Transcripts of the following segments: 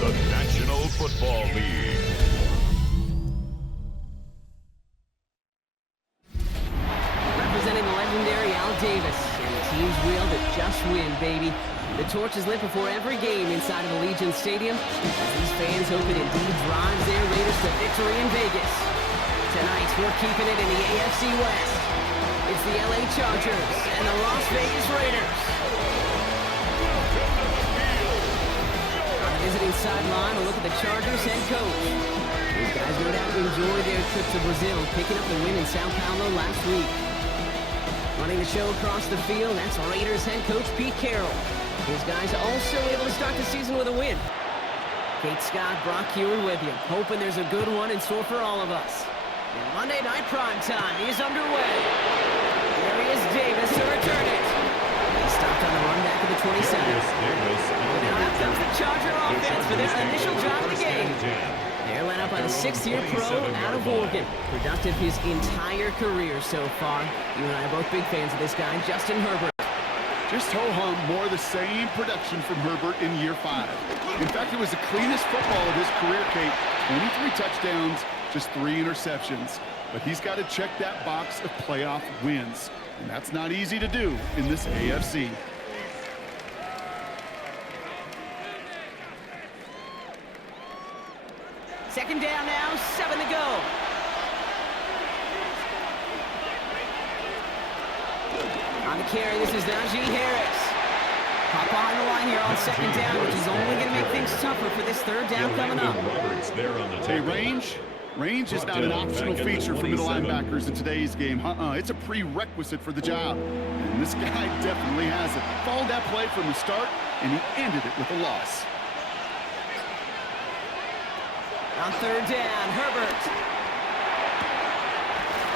of the National Football League. Representing the legendary Al Davis and the team's will to just win, baby. The torch is lit before every game inside of Allegiant Stadium as these fans hope it indeed drives their Raiders to victory in Vegas. Tonight, we're keeping it in the AFC West. It's the LA Chargers and the Las Vegas Raiders. On the visiting sideline, a look at the Chargers head coach. These guys no doubt enjoyed their trip to Brazil, picking up the win in Sao Paulo last week. Running the show across the field, that's Raiders head coach Pete Carroll. His guys also able to start the season with a win. Kate Scott, Brock Ewan with you, hoping there's a good one in store for all of us. And Monday Night Prime Time is underway. There he is, Davis to return it. He stopped on the run back of the 27. Now out comes the Charger offense for their initial drive of the game. They're led up by the sixth-year pro out of Oregon. Productive his entire career so far. You and I are both big fans of this guy, Justin Herbert. Just ho-hum, more of the same production from Herbert in year 5. In fact, it was the cleanest football of his career, Kate. 23 touchdowns, just 3 interceptions. But he's got to check that box of playoff wins. And that's not easy to do in this AFC. Second down now, 7 to go. On the carry, this is Najee Harris. Hop behind the line here on second down, which is only going to make things tougher for this third down coming up. Hey, range is not an optional feature for middle linebackers in today's game. It's a prerequisite for the job. And this guy definitely has it. Followed that play from the start, and he ended it with a loss. On third down, Herbert.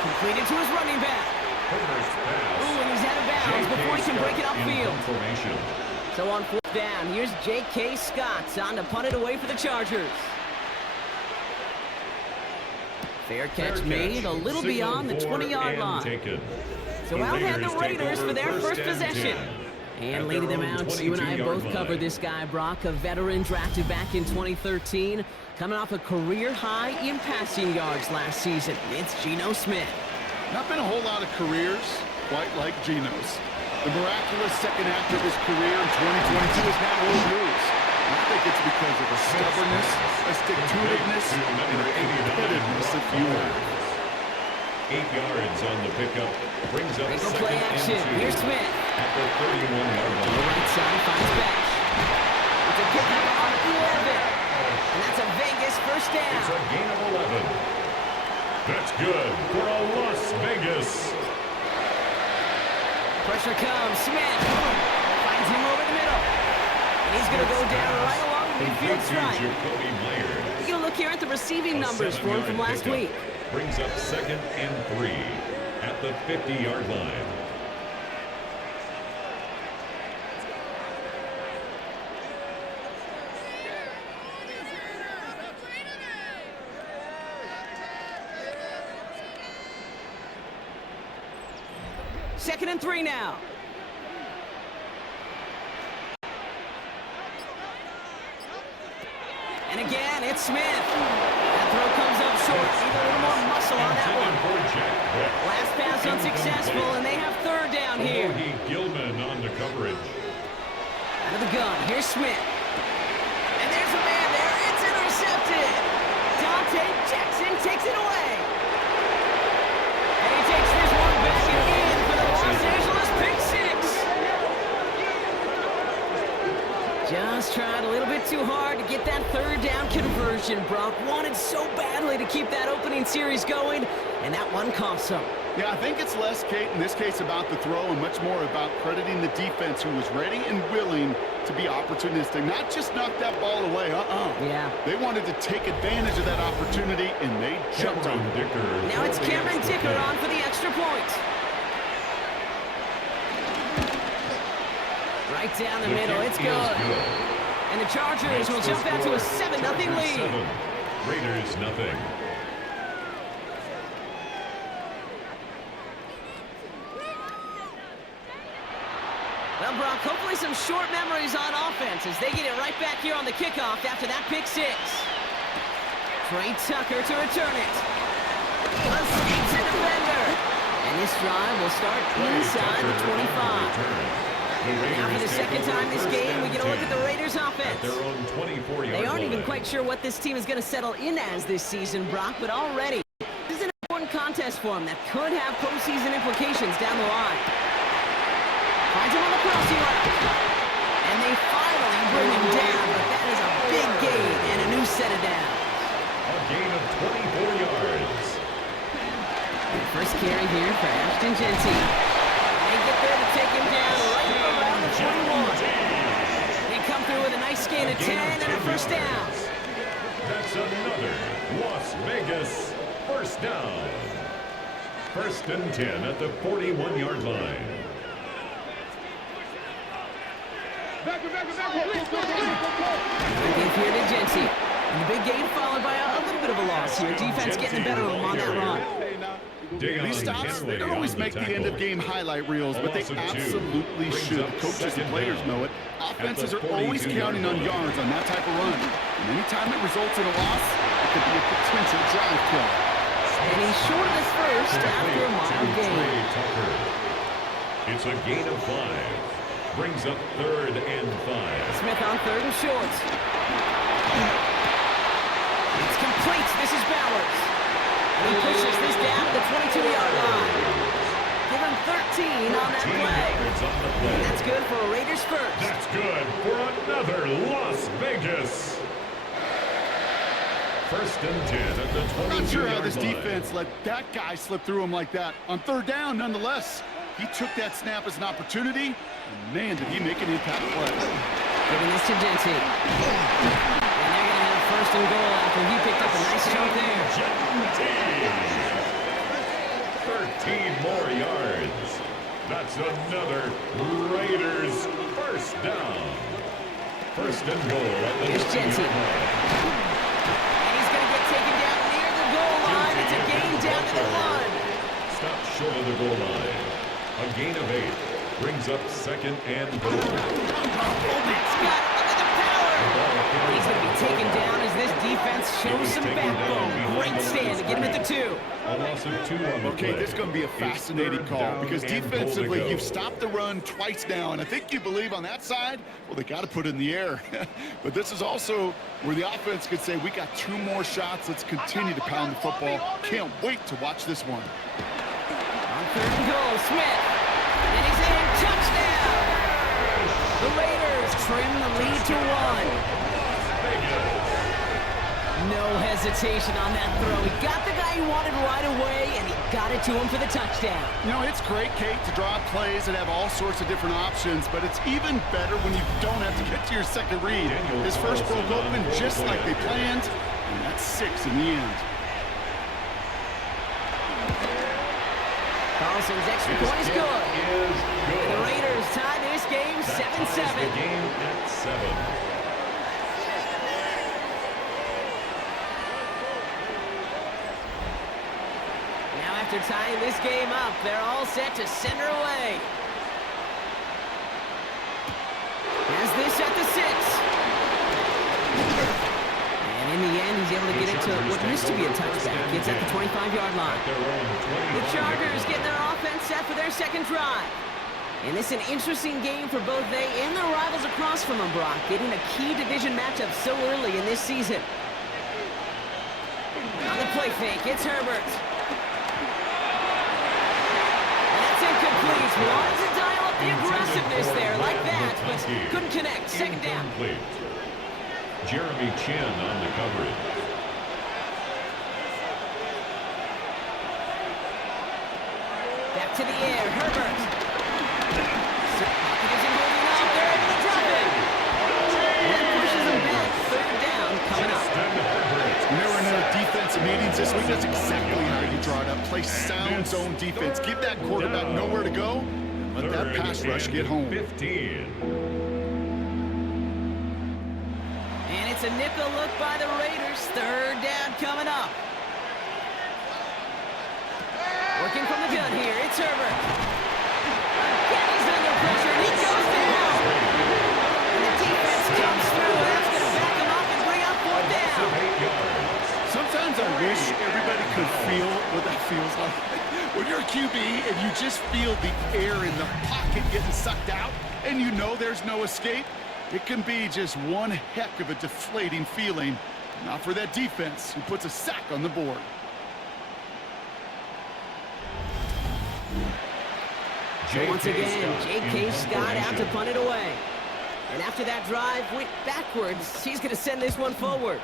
Completed to his running back. Ooh, and he's out of bounds before he can break it upfield. So on fourth down, here's J.K. Scott on to punt it away for the Chargers. Fair catch made a little beyond the 20-yard line. So out had the Raiders for their first possession. And leading them out, you and I both covered this guy, Brock, a veteran drafted back in 2013, coming off a career high in passing yards last season. It's Geno Smith. Not been a whole lot of careers quite like Geno's. The miraculous second act of his career in 2022 is not old news. I think it's because of a stubbornness, a stick-to-itiveness, and a competitiveness if you have. 8 yards on the pickup. Brings up second play action. Here's Smith. At the 31-yard line. On the right side, finds Bash. It's a pickup on 11. And that's a Vegas first down. It's a gain of 11. That's good for a Las Vegas. Pressure comes. Smith finds him over the middle. And he's going to go down right along the midfield stripe. We're going to look here at the receiving numbers for him from last week. Brings up 2nd and 3 at the 50-yard line. Second and 3 now. And again, it's Smith. That throw comes up short. Need a little more muscle on that one. Last pass unsuccessful, and they have third down here. Gilman on the coverage. Out of the gun, here's Smith. And there's a man there. It's intercepted. Dante Jackson takes it away. And he takes this one back and in for the Los Angeles pick six. Just tried a little bit too hard to get that third down conversion. Brock wanted so badly to keep that opening series going, and that one cost him. Yeah, I think it's less, Kate, in this case about the throw and much more about crediting the defense who was ready and willing to be opportunistic. Not just knock that ball away, Yeah. They wanted to take advantage of that opportunity, and they jumped on it. Now it's Cameron Dicker on for the extra point. Right down the middle, it's good. And the Chargers will jump out to a 7-0 lead. Raiders nothing. Well, Brock, hopefully some short memories on offense as they get it right back here on the kickoff after that pick six. Trey Tucker to return it. Escapes a defender. And this drive will start inside the 25. Now for the second time this game, we get a look at the Raiders offense. They aren't even quite sure what this team is going to settle in as this season, Brock, but already this is an important contest for them that could have postseason implications down the line. Finds him on the crossing route. And they finally bring him down, but that is a big gain and a new set of downs. A gain of 24 yards. First carry here for Ashton Genty. They get there to take him down right around the 21. They come through with a nice gain of 10 and a first down. That's another Las Vegas first down. First and 10 at the 41-yard line. Give here to Genty. And the big gain followed by a little bit of a loss here. Defense getting the better of him on that run. These stops, they don't always make the end-of-game highlight reels, but they absolutely should. Coaches and players know it. Offenses are always counting on yards on that type of run. And anytime it results in a loss, it could be a potential drive kill. And he's short of his first after a mild gain. It's a gain of 5. Brings up 3rd and 5. Smith on 3rd and short. It's complete. This is Bowers. And he pushes this down to the 22-yard line. Give him 13 on that play. And that's good for a Raiders first. That's good for another Las Vegas. First and 10 at the 22-yard line. Not sure how this defense let that guy slip through him like that. On 3rd down, nonetheless. He took that snap as an opportunity, and man, did he make an impact play. Giving this to Genty. And they're going to have 1st and goal after he picked up a nice chunk there. 13 more yards. That's another Raiders first down. 1st and goal at the 22-yard line. And he's going to get taken down near the goal line. It's a gain down to the 1. Stop short of the goal line. A gain of 8 brings up 2nd and goal. Oh, that's got it. Look at the power. He's going to be taken down as this defense shows some backbone. Great stand to get him at the 2. A loss of 2 on the Okay, play. this is going to be a fascinating call because defensively you've stopped the run twice now, and I think you believe on that side, well, they got to put it in the air. But this is also where the offense could say, we got 2 more shots. Let's continue to pound the football. Can't wait to watch this one. On 3rd and goal, Smith. And he's in. Touchdown! The Raiders trim the lead to 1. No hesitation on that throw. He got the guy he wanted right away, and he got it to him for the touchdown. You know, it's great, Kate, to draw plays and have all sorts of different options, but it's even better when you don't have to get to your second read. His first broke open just like they planned, and that's 6 in the end. Carlson's extra point is good. And the Raiders tie this game 7-7. The game at 7. Now after tying this game up, they're all set to send her away. Has this at the 6. And in the end, he's able to get into what used to be a touchback. Gets at the 25-yard line. The Chargers get their offense set for their second drive. And this is an interesting game for both they and their rivals across from them, Brock, getting a key division matchup so early in this season. On the play fake, it's Herbert. And that's incomplete. Wanted to dial up the aggressiveness there like that, but couldn't connect. Second down. Jeremy Chin on the coverage. Back to the air, Herbert. Pocket isn't holding up. They're able to drop it. And that pushes them back. 3rd down coming up. When they were in their defensive meetings this week, that's exactly how you draw it up. Play sound zone defense. Give that quarterback nowhere to go. Let that pass rush get home. 15. It's a nickel look by the Raiders. 3rd down coming up. Working from the gun here. It's Herbert. Again, he's under pressure, and he goes down. When you're a QB and you just feel the air in the pocket getting sucked out and you know there's no escape, it can be just one heck of a deflating feeling. Not for that defense who puts a sack on the board. Once again, J.K. Scott out to punt it away. And after that drive went backwards, he's going to send this one forward.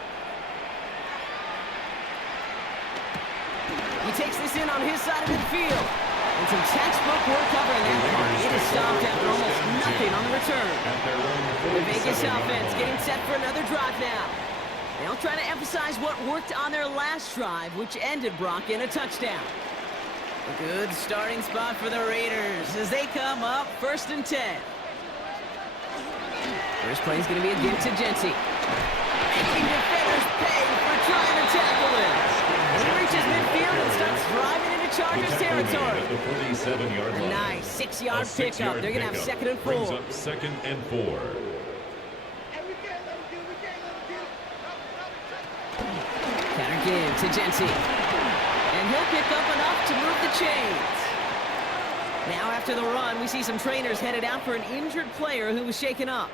He takes this in on his side of the field. And some textbook work covering that part. It is stopped after almost nothing on the return. The Vegas offense getting set for another drive now. They'll try to emphasize what worked on their last drive, which ended, Brock, in a touchdown. A good starting spot for the Raiders as they come up 1st and 10. First play is going to be a give to Jency. Making defenders pay for trying to tackle him. He reaches midfield and starts driving into Chargers territory. A nice 6-yard pickup. They're going to have 2nd and 4. Brings up 2nd and 4. Counter give to Jency. And he'll pick up enough to move the chains. Now after the run, we see some trainers headed out for an injured player who was shaken up.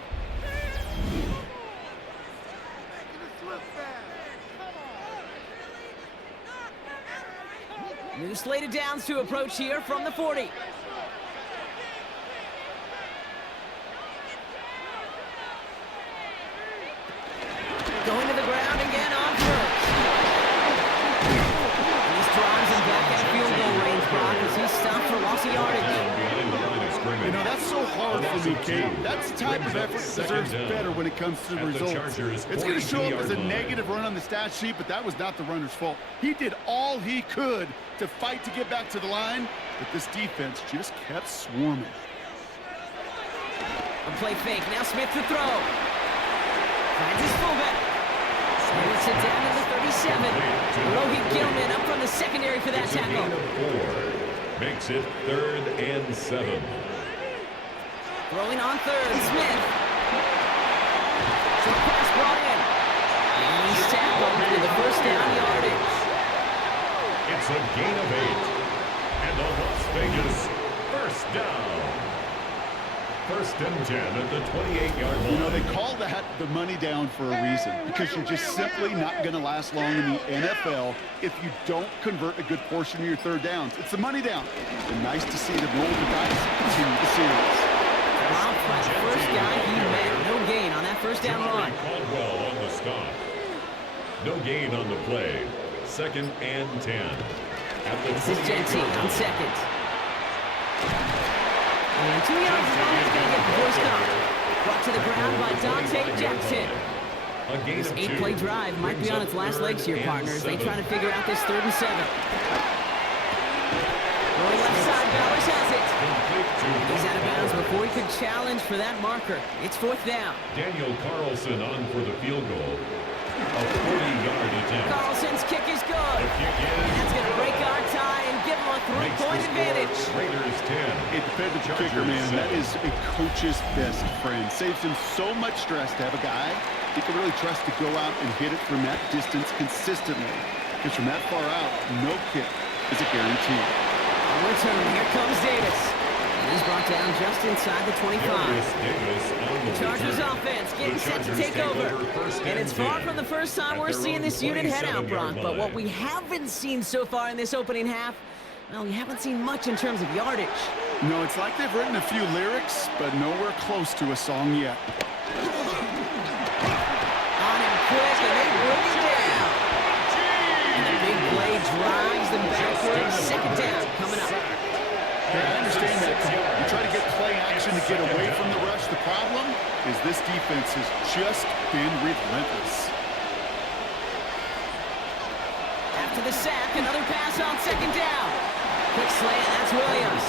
New slate of downs to approach here from the 40. Going to the ground again on first. And this drives him back at field goal range, Brock, as he's stopped for loss of yardage. You know, that's so hard for me, Kate. That's the type of effort that deserves better when it comes to the results. It's going to show up as a negative run on the stat sheet, but that was not the runner's fault. He did all he could to fight to get back to the line, but this defense just kept swarming. A play fake. Now Smith to throw. Finds his fullback. Smith it down to the 37. Rohit Gilman up from the secondary for that tackle. Makes it 3rd and 7. Throwing on 3rd, Smith. Short pass brought in. And he's tackled with the first down yardage. It's a gain of 8. And the Las Vegas first down. 1st and 10 at the 28-yard line. You know, they call that the money down for a reason, because you're just simply not going to last long in the NFL if you don't convert a good portion of your 3rd downs. It's the money down. And nice to see them roll the dice and continue the series. Dropped by the first guy he met. No gain on that first down run. Caldwell on the stop. No gain on the play. 2nd and 10. This is Jency on 2nd. And 2 yards is all he's going to get before he's caught. Brought to the ground by Dante Jackson. This 8-play drive might be on its last legs here, partners. They try to figure out this 3rd and 7. Going left side, Bowers has it. He's out of bounds before he could challenge for that marker. It's 4th down. Daniel Carlson on for the field goal. A 40-yard attempt. Carlson's kick is good. And that's going to break our tie and give him a 3-point advantage. Raiders 10. It depends on the kicker, man. That is a coach's best friend. Saves him so much stress to have a guy he can really trust to go out and hit it from that distance consistently. Because from that far out, no kick is a guarantee. On return, here comes Davis. And he's brought down just inside the 25. The Chargers offense getting set to take over. And it's far from the first time we're seeing this unit head out, Brock. But what we haven't seen so far in this opening half, well, we haven't seen much in terms of yardage. No, it's like they've written a few lyrics, but nowhere close to a song yet. On him quick, and they bring him down. And the big play drives them backwards. 2nd down coming up. Hey, I understand that. You try to get play action to get away from the rush. The problem is this defense has just been relentless. After the sack, another pass on 2nd down. Quick slant, that's Williams.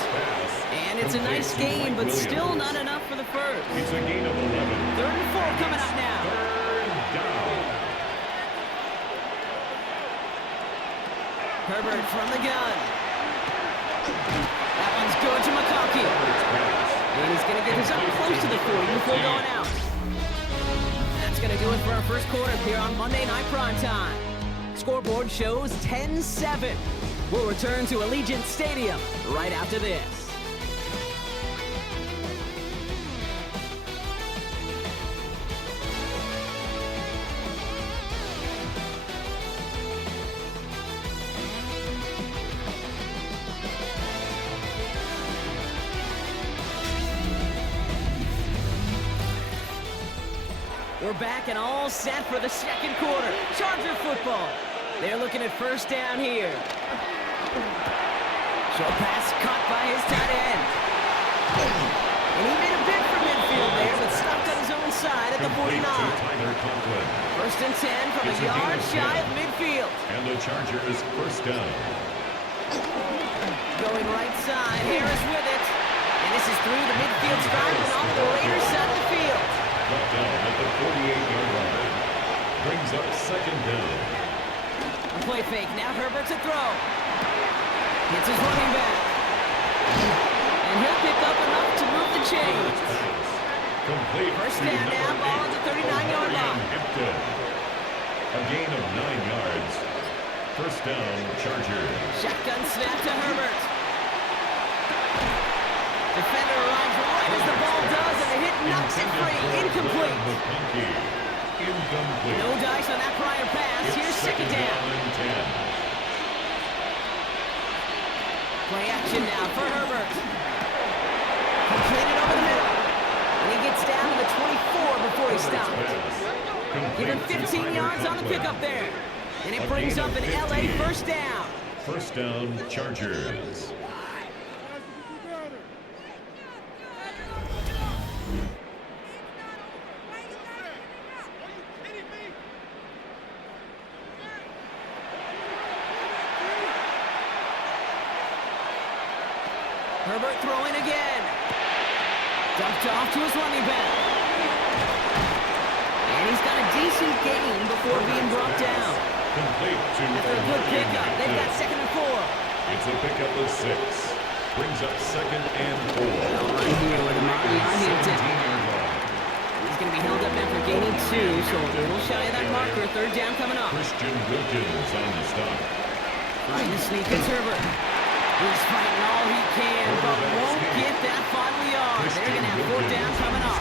And it's a nice gain, but still not enough for the first. It's a gain of 11. 3rd and 4 coming up now. 3rd down. Herbert from the gun. That one's going to McConkey. And he's going to get this up close to the 40 before going out. That's going to do it for our first quarter here on Monday Night Primetime. Scoreboard shows 10-7. We'll return to Allegiant Stadium right after this. We're back and all set for the second quarter. Charger football. They're looking at first down here. Short pass caught by his tight end. And he made a bid for midfield there, but stopped on his own side at the 49. First and 10 from a yard shy of midfield. And the Chargers first down. Going right side, Harris with it. And this is through the midfield stripe and on the Raiders side of the field. Brought down at the 48-yard line. Brings up second down. A play fake, now Herbert to throw. Hits his running back. And he'll pick up enough to move the chains. Complete. First down now, ball at the 39-yard line. A gain of 9 yards. First down, Chargers. Shotgun snap to Herbert. Defender runs right as the ball does, and the hit knocks it free. Incomplete. Incomplete. No dice on that prior pass. Here's second down. And 10. Play action now for Herbert. Completed over the middle. And he gets down to the 24 before he stops. Give him 15 yards on the pickup there. And it brings up an LA first down. First down, Chargers. Herbert throwing again. Dumped off to his running back. And he's got a decent gain before being brought down. Complete to After a good pickup, they've got second and 4. It's a pickup of 6. Brings up second and 4. Right here with a Marty on here. He's going to be held up after gaining 2, so a little shy of that marker. Third down coming up. Christian Wilkins on the stop. Trying to sneak in Herbert. He's fighting all he can, but won't get that final yard. They're going to have fourth down coming up.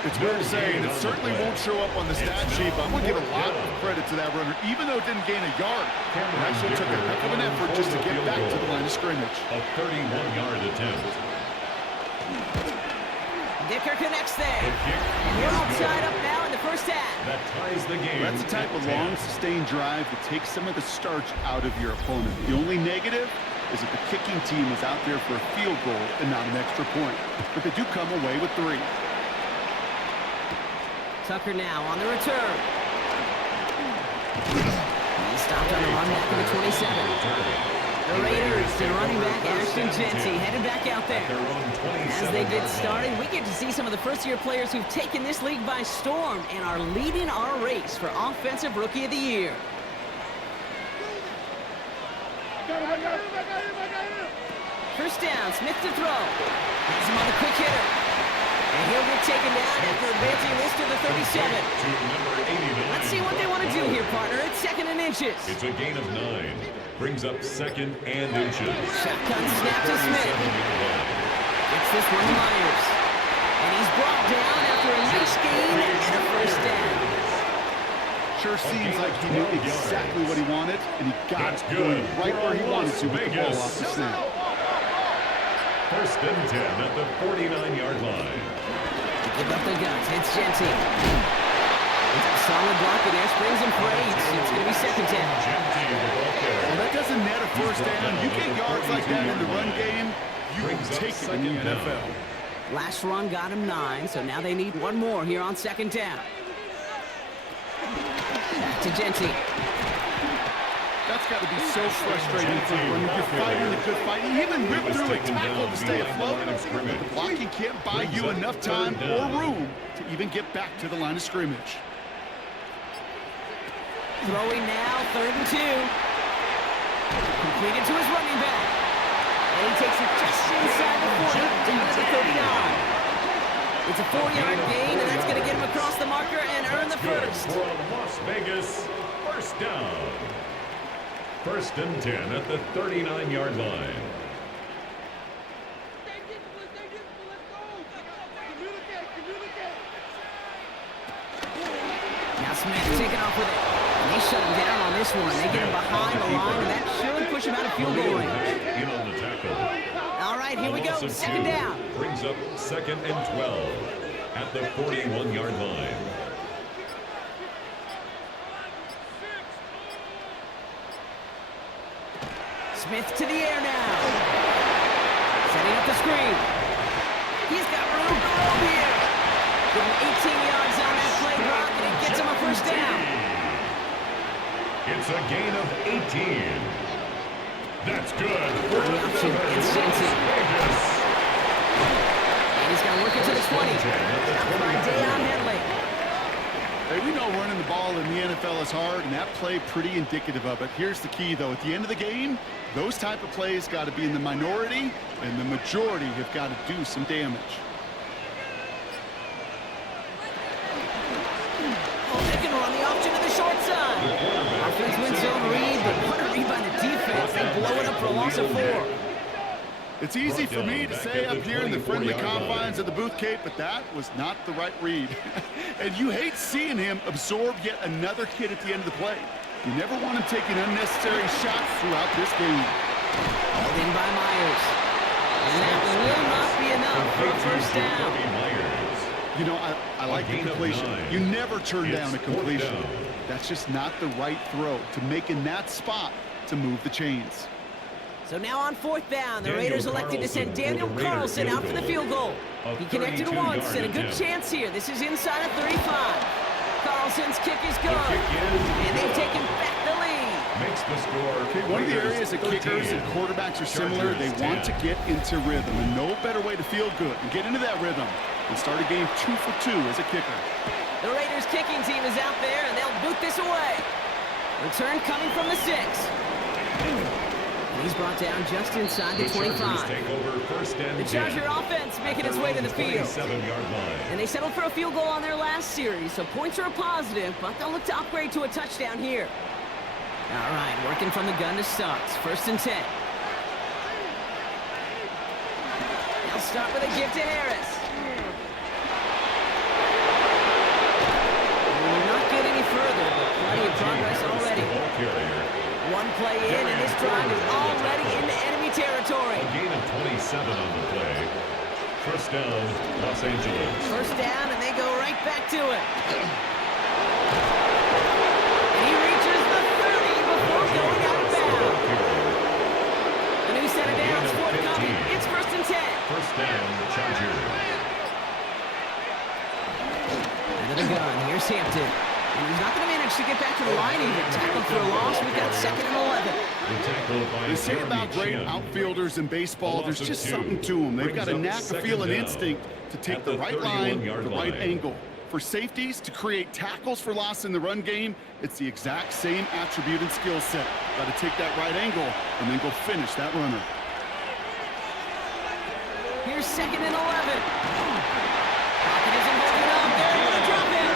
It's fair to say, and it certainly won't show up on the stat sheet, but I'm going to give a lot of credit to that runner, even though it didn't gain a yard. It actually took a heck of an effort just to get back to the line of scrimmage. A 31-yard attempt. Dicker connects there. And we're all tied up now in the first half. That ties the game. That's the type of long, sustained drive that takes some of the starch out of your opponent. The only negative is that the kicking team is out there for a field goal and not an extra point. But they do come away with 3. Tucker now on the return. He stopped on the run back of the 27. The Raiders, their running back, Ashton Genty, headed back out there. As they get started, we get to see some of the first-year players who've taken this league by storm and are leading our race for Offensive Rookie of the Year. First down, Smith to throw. Has him on the quick hitter. And he'll get taken down after advancing this to the 37. Let's see what they want to do here, partner. It's second and inches. It's a gain of 9. Brings up second and inches. Shotgun snap to Smith. Gets this one to Myers. And he's brought down after a nice gain and a first down. Sure seems like he knew exactly what he wanted, and he got it going right where he wanted to with the ball off the snap. First and 10 at the 49-yard line. Give up the guts. It's Genty. It's a solid block in there. Springs and parades. It's going to be second down. Well, that doesn't net a first down. You get yards like that in the run game, you will take it in the NFL. Last run got him 9, so now they need one more here on second down. Back to Genty. That's got to be so frustrating for him. You're fighting a good fight. He even ripped through a tackle to stay afloat. But the blocking can't buy you enough time or room to even get back to the line of scrimmage. Throwing now, third and 2. Completed to his running back. And he takes it just inside the 40, down to the 39. It's a 4-yard gain, and that's going to get him across the marker and earn the first. For Las Vegas, first down. First and 10 at the 39-yard line. Now Smith taking off with it. And they shut him down on this one. They get him behind the line, and that should push him out of field goal range. In on the tackle. All right, here we go. Second down. Brings up second and 12 at the 41-yard line. Smith to the air now. Setting up the screen. He's got room to roll here. Give him 18 yards on that play block, and it gets him a first down. It's a gain of 18. That's good. Option and Cincy. And he's going to work it to the 20. Out by Deion Henley. Hey, we know running the ball in the NFL is hard, and that play pretty indicative of it. Here's the key, though. At the end of the game, those type of plays got to be in the minority, and the majority have got to do some damage. Oh, they can run the option to the short side. Offense wins zone read, but what a read by the defense. They blow it up for a loss of 4. It's easy for me to say up here in the friendly confines of the booth, Kate, but that was not the right read. And you hate seeing him absorb yet another hit at the end of the play. You never want him taking unnecessary shots throughout this game. Held in by Myers. And that will not be enough for a first down. You know, I like the completion. You never turn down a completion. That's just not the right throw to make in that spot to move the chains. So now on fourth down, the Raiders elected to send Daniel Carlson out for the field goal. He connected once and a good chance here. This is inside of 35. Carlson's kick is good, and they've taken back the lead. Makes the score. Okay, one of the areas that kickers and quarterbacks are similar, they want to get into rhythm, and no better way to feel good and get into that rhythm than start a game 2 for 2 as a kicker. The Raiders kicking team is out there, and they'll boot this away. Return coming from the 6. He's brought down just inside the 25. The Charger offense making its way to the field. And they settled for a field goal on their last series, so points are a positive, but they'll look to upgrade to a touchdown here. All right, working from the gun to Suggs. First and 10. They'll start with a give to Harris. And we'll not get any further, but plenty of progress already. One play in, and this drive is already into enemy territory. A gain of 27 on the play. First down, Los Angeles. First down, and they go right back to it. And he reaches the 30 before going out of bounds. A new set of downs forthcoming. It's first and 10. First down, Chargers. Into the gun. Here's Hampton. And he's not going to manage to get back to the line even. Tackled for a loss. We've got second and 11. They say about great outfielders in baseball, there's just something to them. They've got a knack, a feel, and instinct to take the right line, the right angle. For safeties to create tackles for loss in the run game, it's the exact same attribute and skill set. Got to take that right angle and then go finish that runner. Here's second and 11. Pocket isn't holding up. They're able to drop it.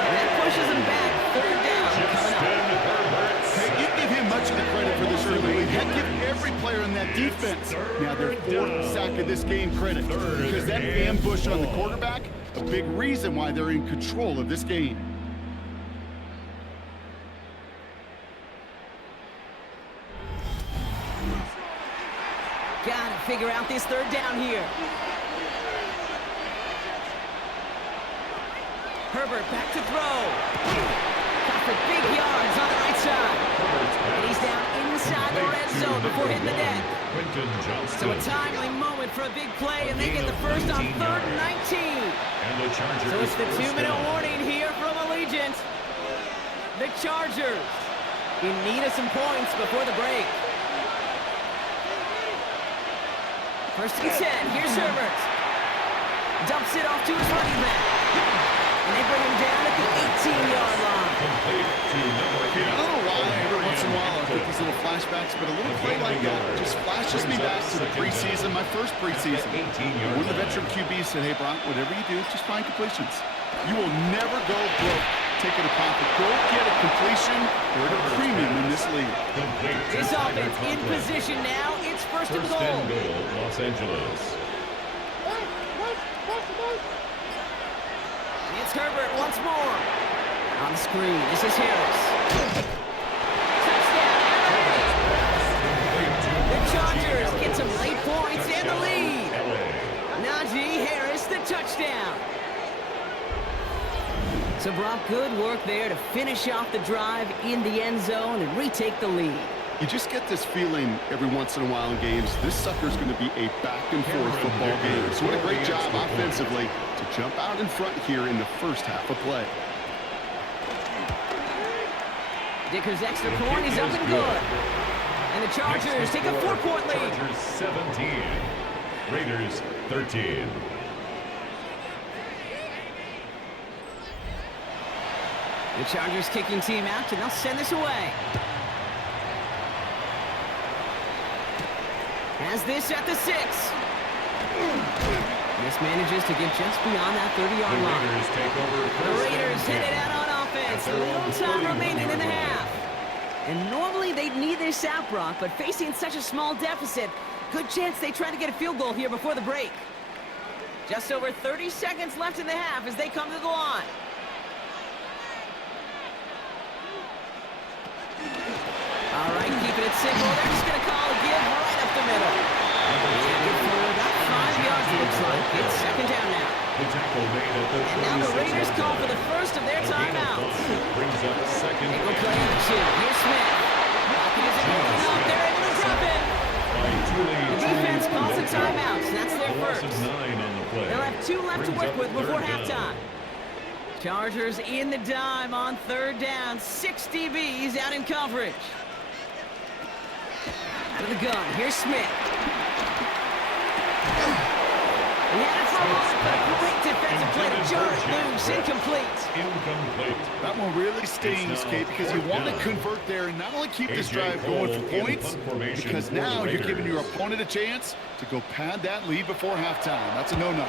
And that pushes him back. Third down coming up. Hey, you give him much of the credit for this early lead. Heck, give every player in that defense now their 4th sack of this game credit. Because that ambush on the quarterback, a big reason why they're in control of this game. Got to figure out this third down here. Herbert back to throw. Got for big yards on the right side. And he's down inside the red zone before hitting the deck. So a timely moment for a big play, and they get the first on 3rd and 19. So it's the 2-minute warning here from Allegiant. The Chargers in need of some points before the break. First and 10. Here's Herbert. Dumps it off to his running back. And they bring him down at the 18-yard line. I don't know why every once in a while I get these little flashbacks, but a little play like that just flashes me back to the preseason, my first preseason. One of the veteran QBs said, hey, Brock, whatever you do, just find completions. You will never go broke taking a pocket. Go get a completion. They're at a premium in this league. This offense in position now. It's first and goal. Los Angeles. It's Herbert once more. On the screen, this is Harris. Touchdown. The Chargers get some late points and the lead. Najee Harris, the touchdown. So, Brock, good work there to finish off the drive in the end zone and retake the lead. You just get this feeling every once in a while in games, this sucker's going to be a back-and-forth football game. So what a great job offensively to jump out in front here in the first half of play. Dicker's extra point is up and good. And the Chargers take a 4-point lead. Chargers 17, Raiders 13. The Chargers kicking team out, and they'll send this away. Has this at the 6. This manages to get just beyond that 30-yard line. The Raiders headed out on offense. Little time remaining in the half. And normally they'd need this out, Brock, but facing such a small deficit, good chance they try to get a field goal here before the break. Just over 30 seconds left in the half as they come to the line. All right, keeping it simple. They're just going to call a give right up the middle. Good for about 5 yards, it looks like. It's second down now. And now the Raiders call for the first of their timeouts. Brings up second. They go play action. Here's Smith. Pocket isn't moving up. They're able to drop it. The defense calls a timeout. That's their first. They'll have 2 left to work with before halftime. Chargers in the dime on third down. 6 DBs out in coverage. Out of the gun, here's Smith. He had it for a moment, but a great defensive play to jar it loose. Incomplete. That one really stings, Kate, because you want to convert there and not only keep this drive going for points, because now you're giving your opponent a chance to go pad that lead before halftime. That's a no-no.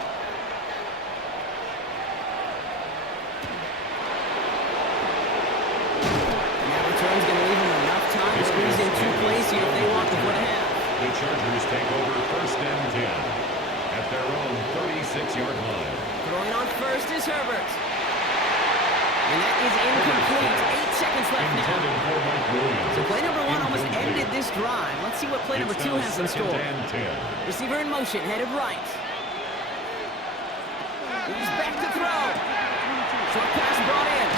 Return's going to leave them enough time to squeeze in 2 plays here if they want before the half. The Chargers take over first and 10 at their own 36-yard line. Throwing on first is Herbert. And that is incomplete. 8 seconds left now. So play number 1 almost ended this drive. Let's see what play number 2 has in store. Receiver in motion, headed right. He's back to throw. Short pass brought in.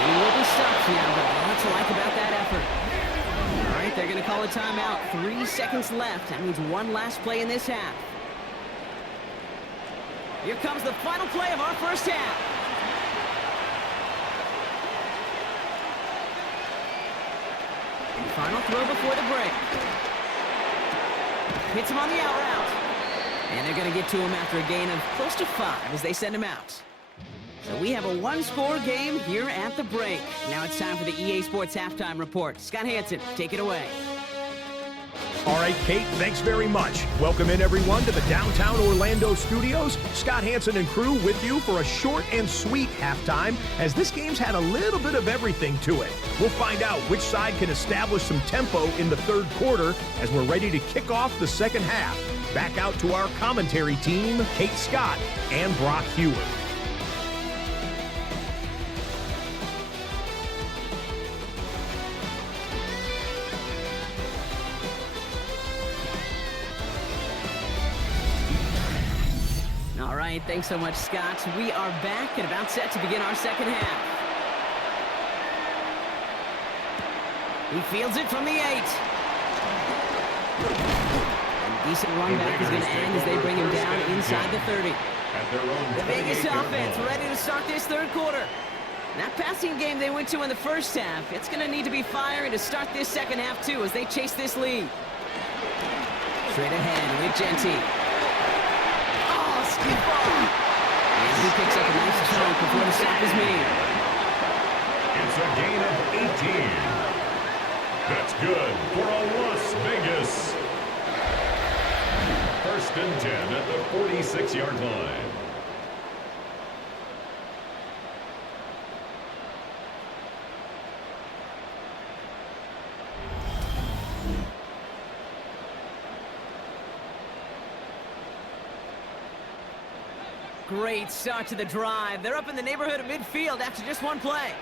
He will be stopped now, but what's to like about that effort? All right, they're going to call a timeout. 3 seconds left. That means one last play in this half. Here comes the final play of our first half. Final throw before the break. Hits him on the out route. And they're going to get to him after a gain of close to 5 as they send him out. So we have a 1-score game here at the break. Now it's time for the EA Sports Halftime Report. Scott Hansen, take it away. All right, Kate, thanks very much. Welcome in, everyone, to the downtown Orlando studios. Scott Hansen and crew with you for a short and sweet halftime, as this game's had a little bit of everything to it. We'll find out which side can establish some tempo in the third quarter as we're ready to kick off the second half. Back out to our commentary team, Kate Scott and Brock Hewer. All right, thanks so much, Scott. We are back and about set to begin our second half. He fields it from the 8. A decent run back is going to end as they bring him down inside the 30. The Vegas offense ready to start this third quarter. That passing game they went to in the first half, it's going to need to be firing to start this second half, too, as they chase this lead. Straight ahead with Genty. And he picks up a nice chunk before the stop is made. It's a gain of 18. That's good for a Las Vegas. First and 10 at the 46-yard line. Great start to the drive. They're up in the neighborhood of midfield after just one play.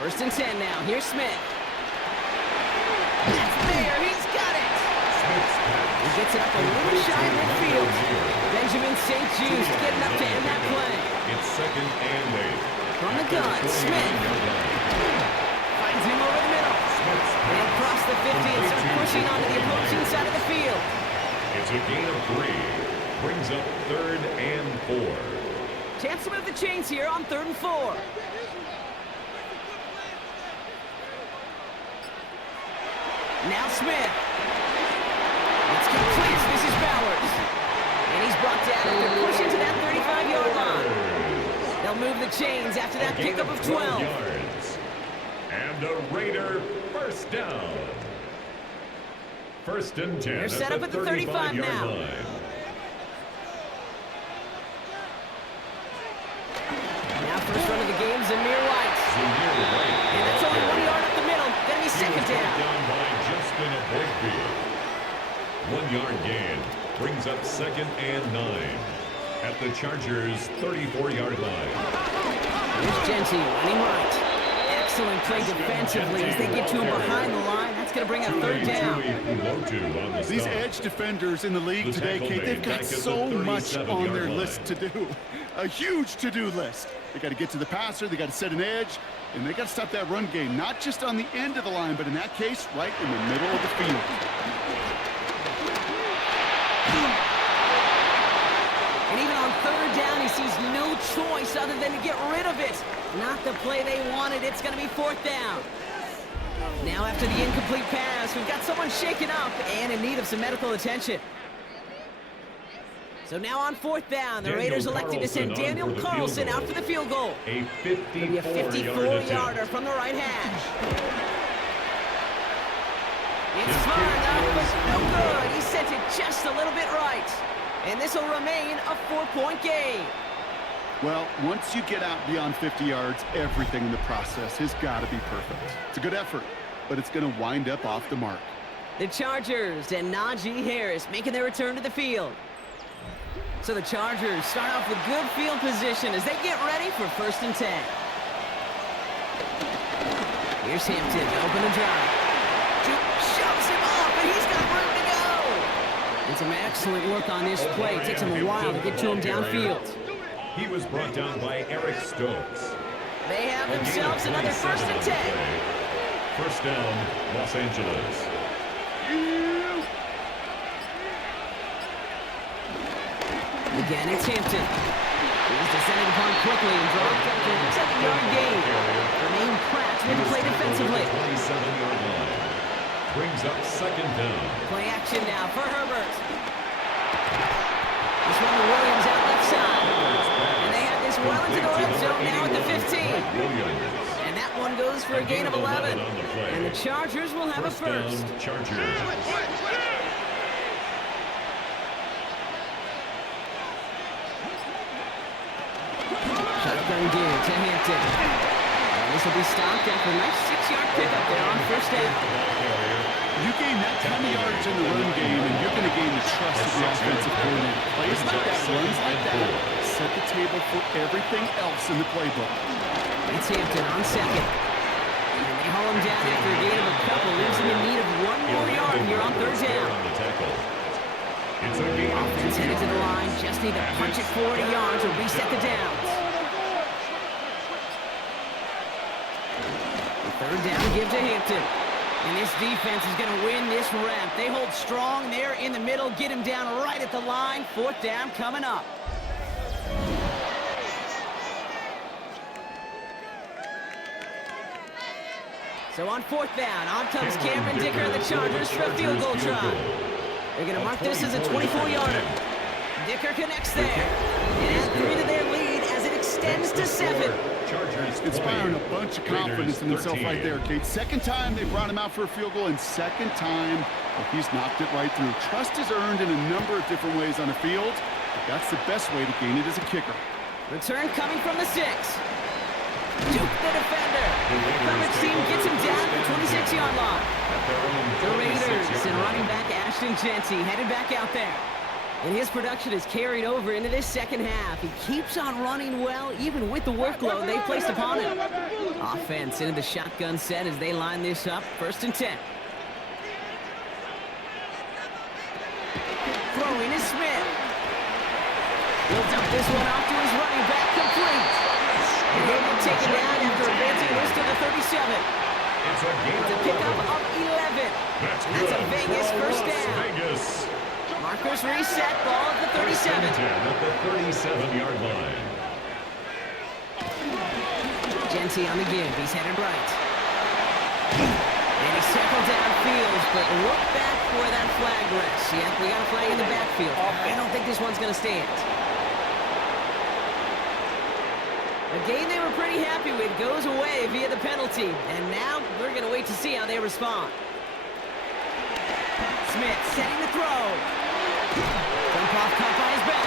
First and 10 now. Here's Smith. It's there. He's got it. He gets it up a little shy of midfield. Benjamin St. Just getting up to end that play. It's second and 8. From the gun, Smith. Finds him over the middle. They cross the 50 and start pushing onto the opposing side of the field. It's a gain of 3. Brings up third and 4. Chance to move the chains here on 3rd and 4. Now Smith. It's complete. This is Bowers. And he's brought down after pushing to that 35-yard line. They'll move the chains after that pickup of 12. Yards. And a Raider first down. First and 10. They're set up at the 35 now. Line. Now first run of the game, Zamir White. And that's only 1 yard up the middle. Gonna be second down. Down by Justin Boydfield. 1 yard gain. Brings up second and 9. At the Chargers' 34-yard line. Here's Genty running right. Excellent play defensively as they get to him behind the line. That's going to bring a third down. These edge defenders in the league today, Kate, they've got so much on their list to do. A huge to-do list. They got to get to the passer, they got to set an edge, and they got to stop that run game, not just on the end of the line, but in that case, right in the middle of the field. And even on third down, he sees no choice other than to get rid of it. Not the play they wanted. It's going to be 4th down. Now after the incomplete pass, we've got someone shaken up and in need of some medical attention. So now on 4th down, the Raiders elected to send Daniel Carlson out for the field goal. A 54-yarder from the right hash. It's fired up, but no good. He sent it just a little bit right. And this will remain a 4-point game. Well, once you get out beyond 50 yards, everything in the process has got to be perfect. It's a good effort, but it's going to wind up off the mark. The Chargers and Najee Harris making their return to the field. So the Chargers start off with good field position as they get ready for 1st and 10. Here's Hampton to open the drive. Shoves him off, and he's got room to go. And some excellent work on this play. It takes him a while to get to him downfield. He was brought down by Eric Stokes. They have themselves another 1st and 10. First down, Los Angeles. Again, it's Hampton. He's descended upon quickly and dropped up for a 7-yard gain. Remain Pratt with the play defensively. 27-yard line. Brings up second down. Play action now for Herbert. This one to Williams out left side. And they have this well into the red zone now at the 15. And that one goes for a gain of 11. And the Chargers will have a first. Chargers. Shotgun gear to Hampton. And this will be stopped after a nice 6-yard pickup there on 1st down. You gain that kind of yards in the run game, and you're going to gain the trust of the offensive coordinator. Plays like that, runs like that, set the table for everything else in the playbook. It's Hampton on 2nd. And they haul him down after a gain of a couple. Leaves him in need of 1 more yard here on 3rd down. It's a gain of 2 Offense headed to the line. Just need to punch it 40 yards to reset the downs. The 3rd down give to Hampton. And this defense is going to win this rep. They hold strong there in the middle. Get him down right at the line. 4th down coming up. So on 4th down, on comes Cameron Dicker of the Chargers for a field goal try. They're going to mark this as a 24-yarder. Dicker connects there. And adds 3 to their lead as it extends to 7. Chargers Inspiring a bunch of confidence in himself right there, Kate. Second time they brought him out for a field goal, and second time he's knocked it right through. Trust is earned in a number of different ways on the field, but that's the best way to gain it as a kicker. Return coming from the 6. Juke the defender. Coverage team gets him down at the 26-yard line. The Raiders and running back Ashton Jeanty headed back out there. And his production is carried over into this second half. He keeps on running well, even with the workload they placed upon him. Offense into the shotgun set as they line this up. 1st and 10. Throwing is Smith. He'll dump this one off to his running back, complete. And he'll be taken down after advancing this to the 37. It's a pickup of 11. That's a Vegas first down. Vegas. Markers reset, ball at the 37. At the 37-yard line. Jeanty on the give. He's headed right. And he's tackled downfield, but look back where that flag rests. Yeah, we got a flag in the backfield. I don't think this one's going to stand. A game they were pretty happy with goes away via the penalty. And now we're going to wait to see how they respond. Smith setting the throw. Dump off caught by his back.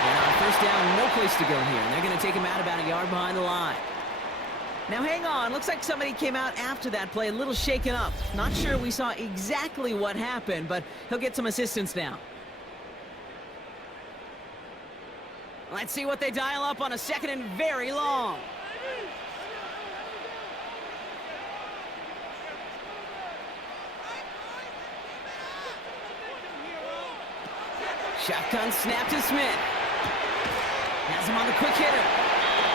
And on 1st down, no place to go here. And they're going to take him out about a yard behind the line. Now hang on, looks like somebody came out after that play a little shaken up. Not sure we saw exactly what happened, but he'll get some assistance now. Let's see what they dial up on a 2nd and very long. Shotgun snap to Smith. Has him on the quick hitter.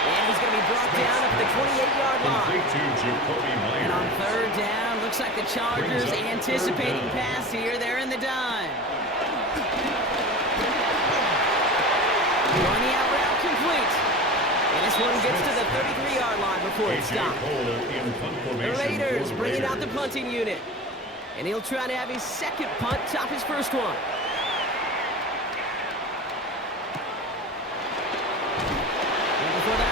And he's going to be brought down up the 28-yard line. And on 3rd down, looks like the Chargers anticipating pass here. They're in the dime. Going the out route complete. And this one gets to the 33-yard line before it's stopped. The Raiders bringing out the punting unit. And he'll try to have his 2nd punt top his 1st one.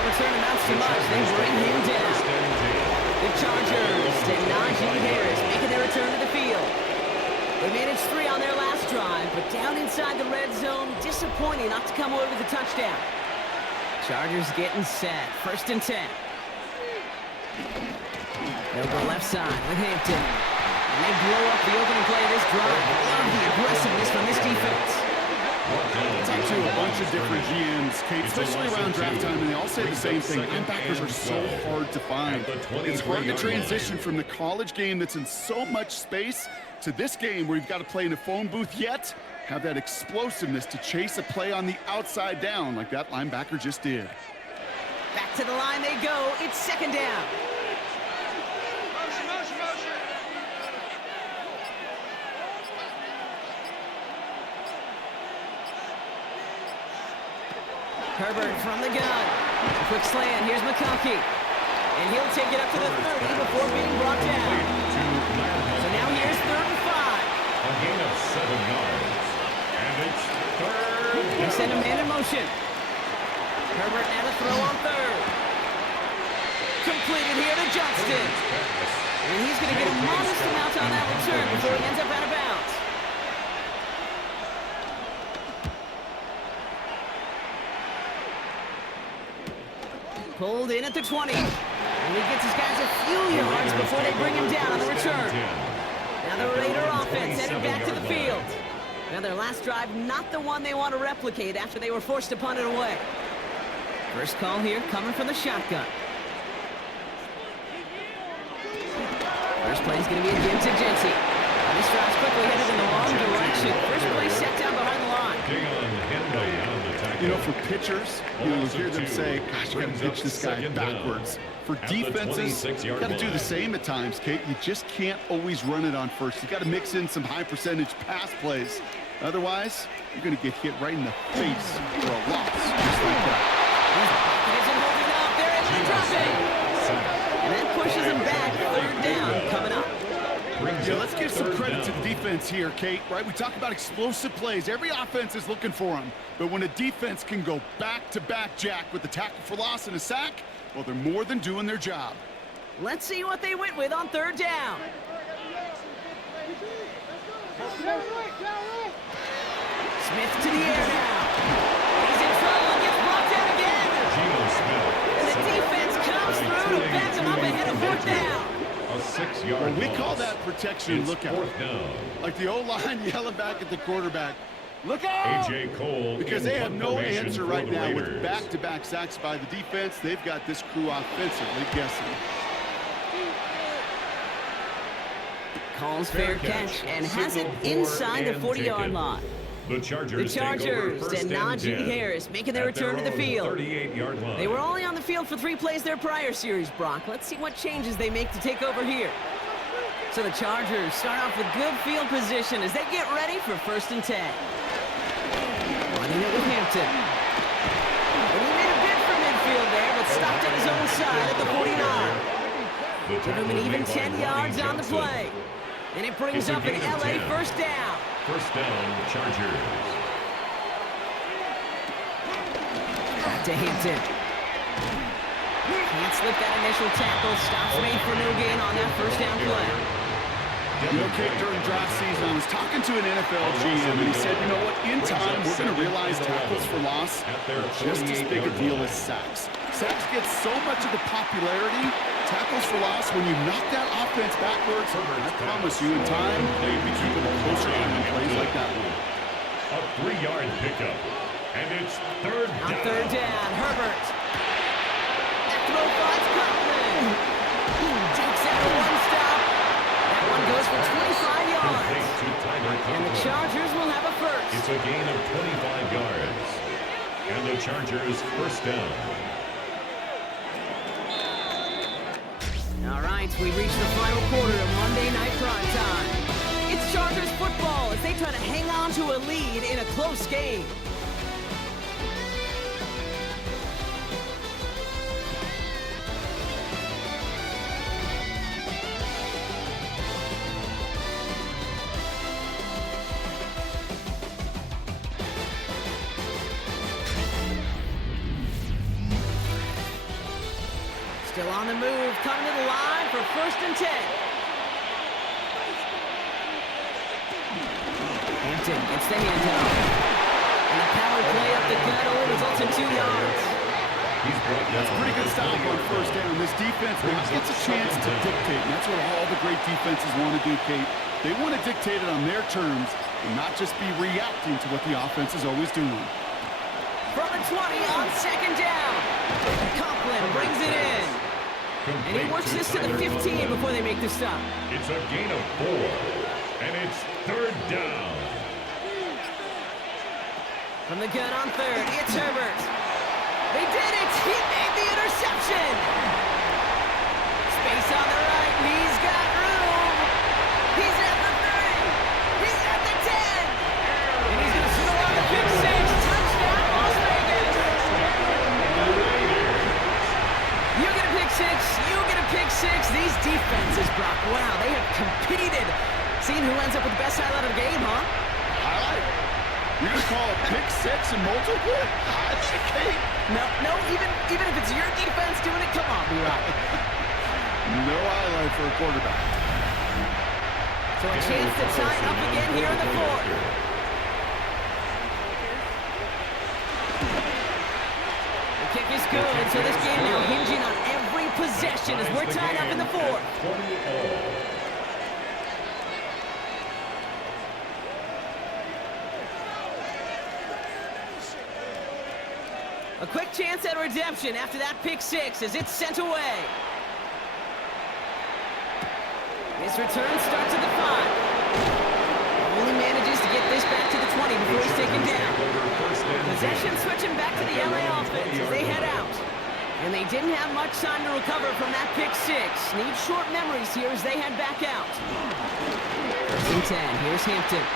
Return amounts to much. They bring him down. The Chargers and Najee Harris making their return to the field. They managed 3 on their last drive, but down inside the red zone, disappointing not to come away with a touchdown. Chargers getting set. 1st and 10. They'll go left side with Hampton. And they blow up the opening play of this drive. Love the aggressiveness from this defense. Talk to a bunch of different GMs, Kate, especially around draft time, and they all say the same thing. Linebackers are so hard to find. It's hard to transition from the college game that's in so much space to this game where you've got to play in a phone booth, yet have that explosiveness to chase a play on the outside down like that linebacker just did. Back to the line they go. It's 2nd down. Herbert from the gun. A quick slant. Here's McConkey. And he'll take it up to the 30 before being brought down. So now here's 3rd and 5. A gain of 7 yards. And it's 3rd. They send a man in motion. Herbert now to throw on 3rd. Completed here to Johnston. And he's going to get a modest amount on that return before he ends up out of bounds. Pulled in at the 20. And he gets his guys a few yards before they bring him down on the return. Now the Raider offense headed back to the field. Now their last drive, not the one they want to replicate after they were forced to punt it away. First call here coming from the shotgun. First play is going to be again to Jeanty. And this drive's quickly headed in the wrong direction. First play set down behind the line. You know, for pitchers, you'll hear them say, gosh, you got to pitch this guy backwards. For defenses, you got to do the same at times, Kate. You just can't always run it on first. You got to mix in some high percentage pass plays. Otherwise, you're going to get hit right in the face for a loss, just like that. And that pushes him back. 3rd down coming up. Yeah, let's give some credit to the defense here, Kate, right? We talk about explosive plays. Every offense is looking for them. But when a defense can go back-to-back, Jack, with a tackle for loss and a sack, well, they're more than doing their job. Let's see what they went with on 3rd down. Smith to the air now. He's in trouble and gets brought down again. And the defense comes back him up ahead of fourth down. A 6-yard Well, we loss. call that protection It's lookout. fourth down. Like the O-line yelling back at the quarterback, look out! A.J. Cole Because in they have no formation answer for right the now Raiders. with back-to-back sacks by the defense. They've got this crew offensively guessing. Calls fair catch and has it Signal for inside the and 40-yard taken. line. The The Chargers, take over Chargers first and Najee 10 Harris making their at return to the own field. 38-yard line. They were only on the field for 3 plays their prior series, Brock. Let's see what changes they make to take over here. So the Chargers start off with good field position as they get ready for first and 10. Running it with Hampton. And he made a bid for midfield there, but stopped on his own side at the 49. Give him an even 10 yards on the play. And it brings up an LA first down. First down, Chargers. Back to Hampton. Can't slip that initial tackle. Stops made for no gain on that first down play. You know, Kate, during draft season, I was talking to an NFL GM, and he said, you know what, in time, we're going to realize tackles for loss are just as big a deal as sacks. Sacks get so much of the popularity. Tackles for loss, when you knock that offense backwards, I promise you, in time, they'll be keeping a closer eye on plays like that one. A 3-yard pickup. And it's third down. On third down, Herbert. That throw finds Conklin. Takes out a one-stop. That one goes for 25 yards. Complete to Tyler And the Conklin. Chargers will have a first. It's a gain of 25 yards. And the Chargers first down. All right, we reach the final quarter of Monday Night Prime Time. It's Chargers football as they try to hang on to a lead in a close game. Still on the move, coming to the line for first and 10. Hampton gets the handoff. And the power play up the gut only results in 2 yards. That's a pretty good stop on first down. This defense now gets a chance to dictate, and that's what all the great defenses want to do, Kate. They want to dictate it on their terms and not just be reacting to what the offense is always doing. From the 20 on second down. Conklin brings it in. And he works this to the 15 before they make the stop. It's a gain of 4. And it's third down. From the gun on third, it's Herbert. They did it! He made the interception! Space on the right, he's got room! He's at the 30! He's at the 10! And he's going to score on the pick six! Touchdown, Las Vegas! You get a pick six, you get a pick six. These defenses, Brock, wow, they have competed. Seeing who ends up with the best highlight of the game, huh? Highlight? You're going to call a pick six and multiple? Highlight, Kate? No, even if it's your defense doing it, come on, B-Rock. No highlight for a quarterback. So a chance to tie it up again here in the fourth. The kick is good, so this game now hinging on every possession as we're tied up in the fourth. 20-all. A quick chance at redemption after that pick six as it's sent away. His return starts at the 5. Only manages to get this back to the 20 before he's taken down. Possession switching back to the LA offense as they head out. And they didn't have much time to recover from that pick six. Need short memories here as they head back out. First and 10, here's Hampton.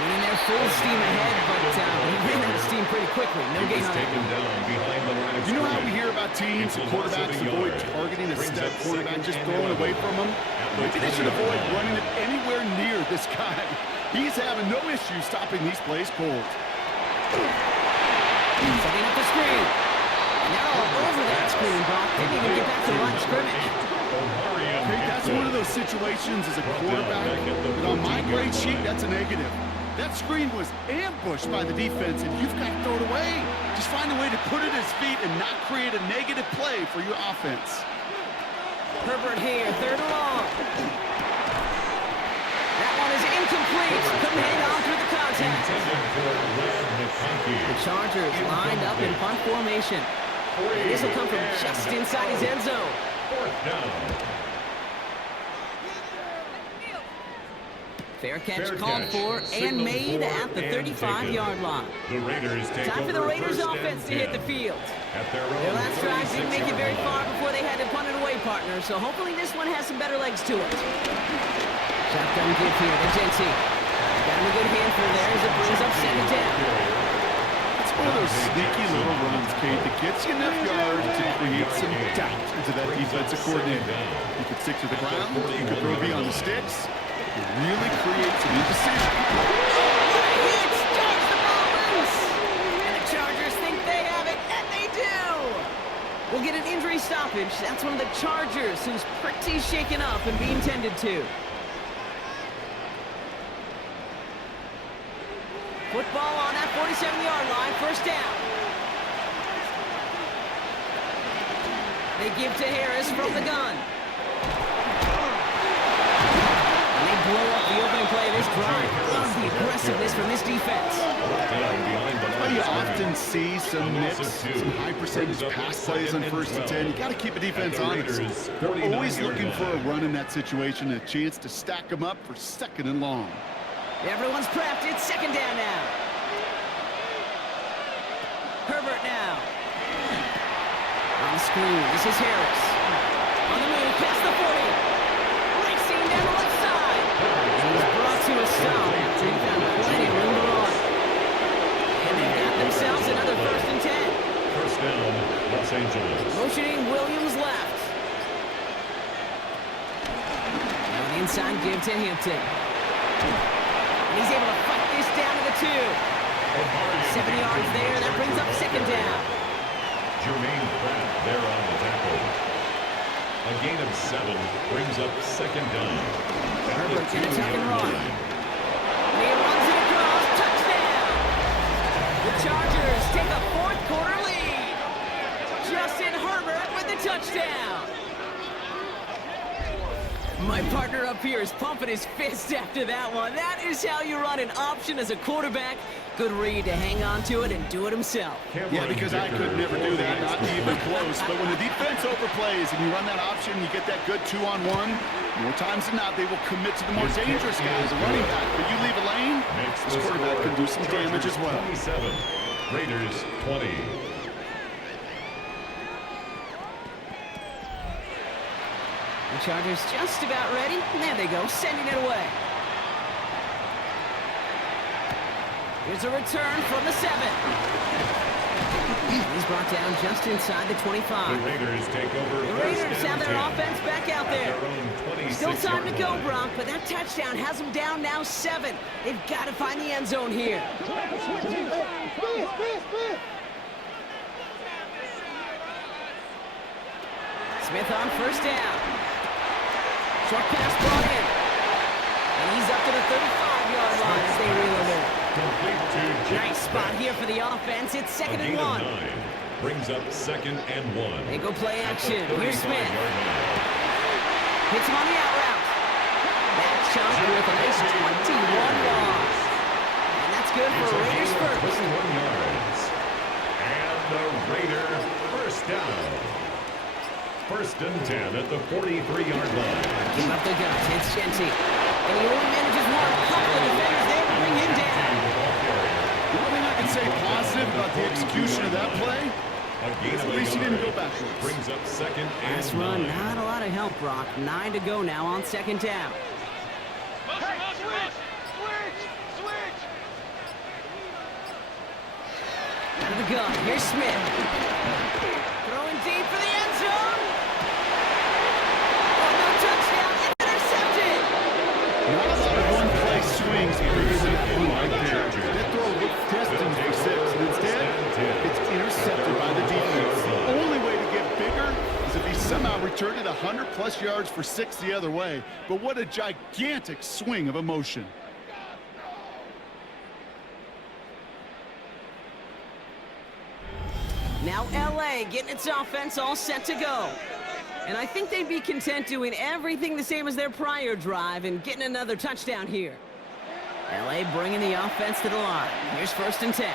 Running their full steam ahead, but he ran out of steam pretty quickly. No gain on Taken that. down behind the line of You know how we scrimmage. hear about teams and quarterbacks avoid targeting a step quarterback, just throwing away from them? Maybe they should avoid running it anywhere near this guy. He's having no issue stopping these plays cold. Setting up the screen. Now over that screen, Brock. Didn't even get back to the line of scrimmage. Hey, that's one of those situations as a quarterback that on my grade sheet, that's a negative. That screen was ambushed by the defense, and you've got to throw it away. Just find a way to put it at his feet and not create a negative play for your offense. Herbert here, third and long. That one is incomplete. Couldn't hang on through the contact. The Chargers lined up in punt formation. And this will come from just inside his end zone. Fourth down. Fair catch called for and made at the 35-yard line. The Raiders take Time for the over Raiders first offense to and hit the 10 field. at their Their own last drive didn't make it very 46-yard far line. before they had to punt it away, partner, so hopefully this one has some better legs to it. Shotgun give here to Genty. Got him a good handful there as it brings up second down. It's one of those sneaky little runs, Kate, that gets you enough yards to create some doubt into that defensive coordinator. You could stick to the ground, you could throw beyond the sticks. It really creates some indecision. Hit starts the Dolphins! And the Chargers think they have it, and they do! We'll get an injury stoppage. That's one of the Chargers who's pretty shaken up and being tended to. Football on that 47-yard line, first down. They give to Harris from the gun. And they blow up the opening play of this drive. Love the aggressiveness from this defense. Well, you often see some mix, some high percentage pass plays on first and 10. You got to keep a defense honest. They're always looking for a run in that situation, a chance to stack them up for second and long. Everyone's prepped. It's second down now. Herbert now. On the screen, this is Harris. On the move, past the 40. Racing down the left side. And he's brought to a stop. They found plenty of room to run. And they've got themselves another first and 10. First down, Los Angeles. Motioning Williams left. Now an inside give to Hampton. And he's able to fight this down to the 2. 7 yards there. That brings up second down. Jermaine Pratt there on the tackle. A gain of 7 brings up second down. Herbert in a tuck and run. And he runs it across. Touchdown! The Chargers take a fourth quarter lead. Justin Herbert with the touchdown. My partner up here is pumping his fist after that one. That is how you run an option as a quarterback. Good read to hang on to it and do it himself. Yeah, because I could never do that, not even close. But when the defense overplays and you run that option, you get that good 2-on-1, more times than not, they will commit to the more dangerous guys, the running back. But you leave a lane, this quarterback can do some damage as well. 27, Raiders 20. The Chargers just about ready. There they go, sending it away. Here's a return from the 7. He's brought down just inside the 25. The Raiders take over. The Raiders have their offense back out there. Still time to go, Brock, but that touchdown has them down now 7. They've got to find the end zone here. Smith on first down. Short pass brought in. And he's up to the 35-yard line as they reel him in. Nice spot here for the offense. It's second and 1. Brings up second and 1. They go play action. Here's Smith. Hits him on the out route. That chunk with a nice 21 yards. And that's good for Raiders first. 21 yards. And the Raider first down. First and 10 at the 43-yard line. Give up the guns. It's Genty. And he only manages one. Couple of defenders there to bring him down. The one thing I can say positive about the execution of that play, at least he didn't go backwards. Brings up second and Last run, not a lot of help, Brock. 9 to go now on second down. Out of the gun, here's Smith. Throwing deep for the end zone. Oh, no touchdown, intercepted. Not a lot of one-play swings bigger than that one right there. That throw looked destined for 6, and instead, it's intercepted by the defense. The only way to get bigger is if he somehow returned it 100-plus yards for 6 the other way. But what a gigantic swing of emotion. Now LA getting its offense all set to go. And I think they'd be content doing everything the same as their prior drive and getting another touchdown here. LA bringing the offense to the line. Here's 1st and 10.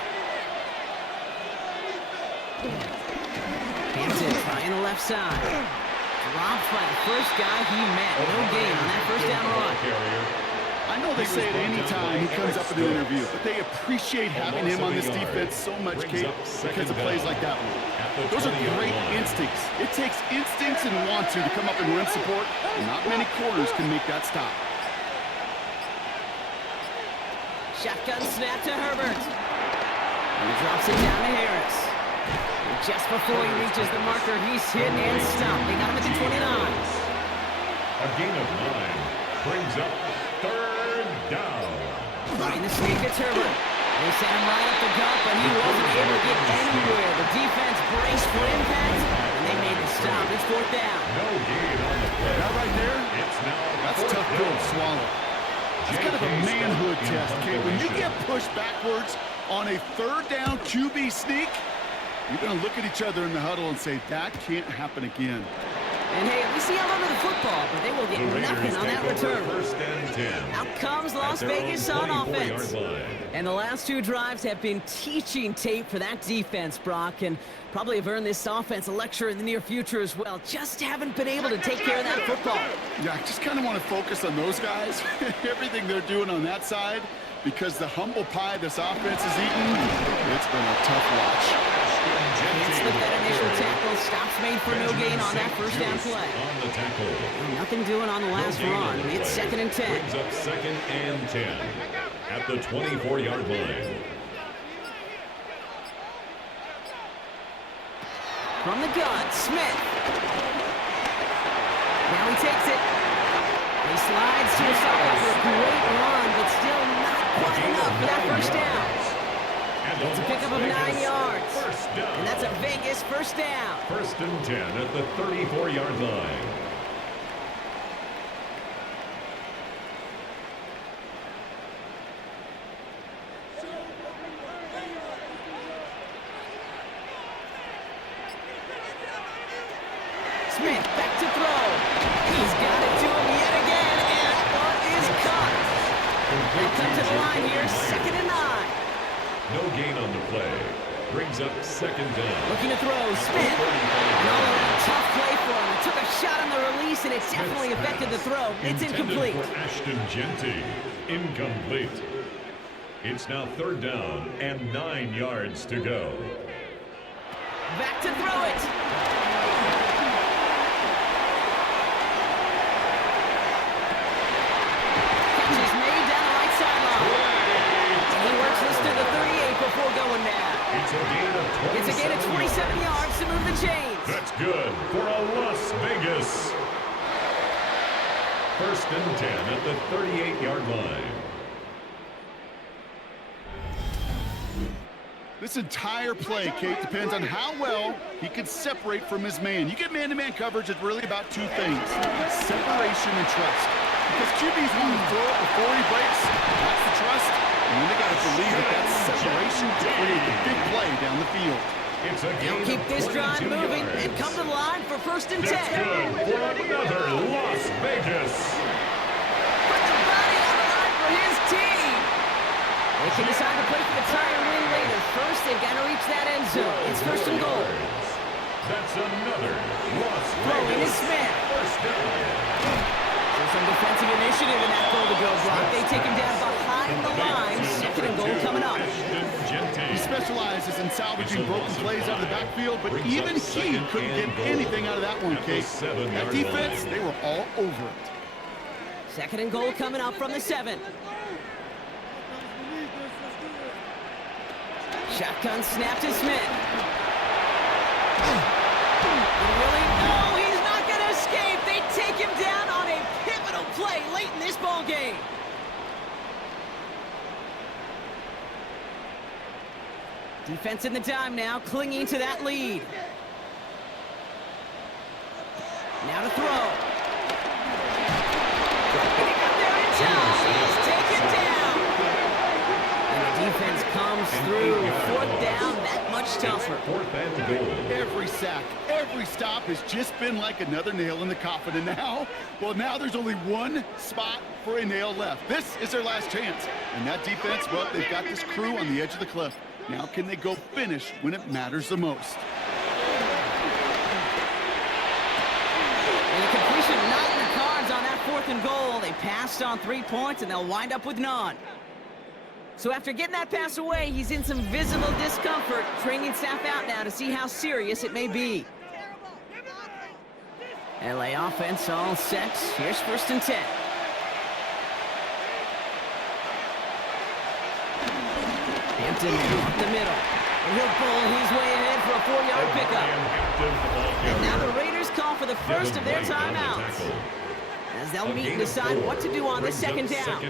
Hampton trying the left side. Dropped by the first guy he met. No gain on that 1st down run. I know they say it any time he comes up in an interview, but they appreciate having him on this defense so much, Kate, because of plays like that one. Those are great instincts. It takes instincts and want to come up and run support, and not many corners can make that stop. Shotgun snap to Herbert. And he drops it down to Harris. And just before he reaches the marker, he's hit and stopped. They got him at the 29. A gain of 9 brings up 3rd down. Trying to sneak at Herbert. They sent him right up the gut, but he wasn't able to get anywhere. The defense braced for impact, and they made the stop. It's 4th down. No gain on the play. That right there, It's now that's a tough pill to swallow. It's kind of a manhood test, Kate. When you get pushed backwards on a 3rd down QB sneak, you're going to look at each other in the huddle and say, that can't happen again. And hey, at least he held onto the football, but they will get nothing on that return. 1st and 10. Out comes Las Vegas on offense. And the last 2 drives have been teaching tape for that defense, Brock, and probably have earned this offense a lecture in the near future as well. Just haven't been able to take care of that football. Yeah, I just kind of want to focus on those guys, everything they're doing on that side, because the humble pie this offense is eating, it's been a tough watch. Can't slip that initial tackle. Stops made for no gain on that 1st down play. On the tackle. Nothing doing on the last run. It's 2nd and 10. Brings up 2nd and 10 at the 24-yard line. From the gun, Smith. Now he takes it. He slides to his side after a great run, but still not quite enough for that 1st down. It's a pickup of 9 yards. And that's a Vegas 1st down. 1st and 10 at the 34-yard line. Smith back to throw. He's got it to him yet again, and that one is caught. They'll come to the line here, 2nd and 9. No gain on the play. Brings up 2nd down. Looking to throw, Smith. And all around, tough play for him. He took a shot on the release, and it definitely affected the throw. It's incomplete. For Ashton Genty. Incomplete. It's now 3rd down and 9 yards to go. Back to throw it. Catch is made down the right sideline. And he works this to the 38 before going down. It's a gain of 27 yards to move the chains. That's good for a Las Vegas. 1st and 10 at the 38-yard line. This entire play, Kate, depends on how well he can separate from his man. You get man-to-man coverage, it's really about 2 things, separation and trust. Because QB's want to throw it before he breaks, that's the trust, and then they got to believe that that's separation to create the big play down the field. It's a gain They'll keep this drive moving and come to the line for 1st and 10. That's good for another Las Vegas. Put the body on the line for his team. They can decide to play for the tie or win later. First, they've got to reach that end zone. It's 1st and goal. That's another Las Throwing is Vegas. Smith. 1st down. There's some defensive initiative in that goal to go block. They take him down behind the line. 2nd and goal coming up. He specializes in salvaging broken plays out of the backfield, but even he couldn't get anything out of that one, Kate. That defense, they were all over it. 2nd and goal coming up from the 7. Shotgun snap to Smith. Really? No, he's not going to escape. They take him down on a pivotal play late in this ball game. Defense in the dime now, clinging to that lead. Now to throw. Getting up there in time. He's taken down. And the defense comes through. 4th down, that much tougher. 4th and goal. Every sack, every every stop has just been like another nail in the coffin. And now, well, now there's only one spot for a nail left. This is their last chance. And that defense, well, they've got this crew on the edge of the cliff. Now can they go finish when it matters the most? And a completion not in the cards on that 4th and goal. They passed on 3 points, and they'll wind up with none. So after getting that pass away, he's in some visible discomfort. Training staff out now to see how serious it may be. LA offense all set. Here's 1st and 10. Hampton up the middle. And he'll pull his way ahead for a 4-yard pickup. And now the Raiders call for the first of their timeouts, as they'll meet and decide what to do on this 2nd down.